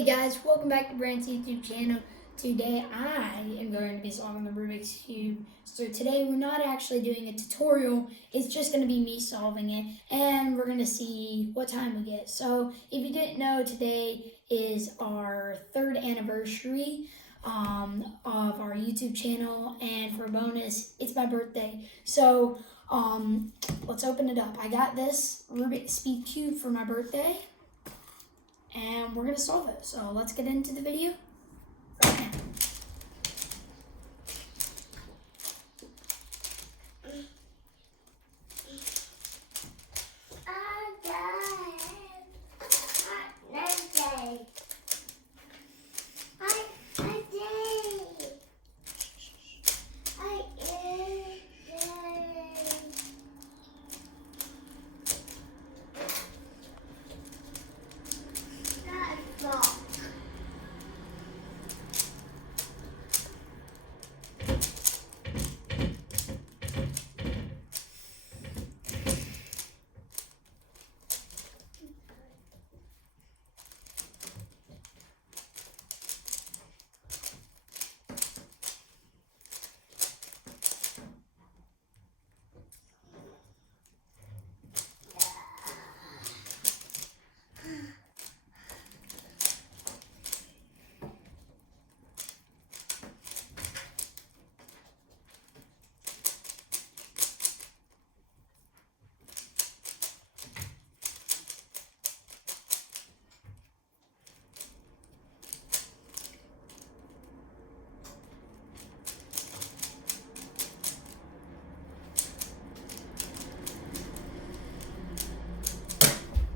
Hey guys, welcome back to Brand's YouTube channel. Today I am going to be solving the Rubik's Cube. So today we're not actually doing a tutorial, it's just going to be me solving it and we're going to see what time we get. So if you didn't know, today is our 3rd anniversary of our YouTube channel, and for a bonus, it's my birthday. So let's open it up. I got this Rubik's Speed Cube for my birthday, and we're going to solve it. So let's get into the video right now.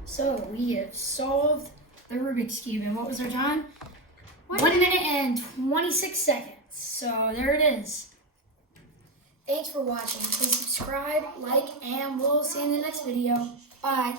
So we have solved the Rubik's Cube, and what was our time? 1 minute and 26 seconds. So there it is. Thanks for watching. Please subscribe, like, and we'll see you in the next video. Bye.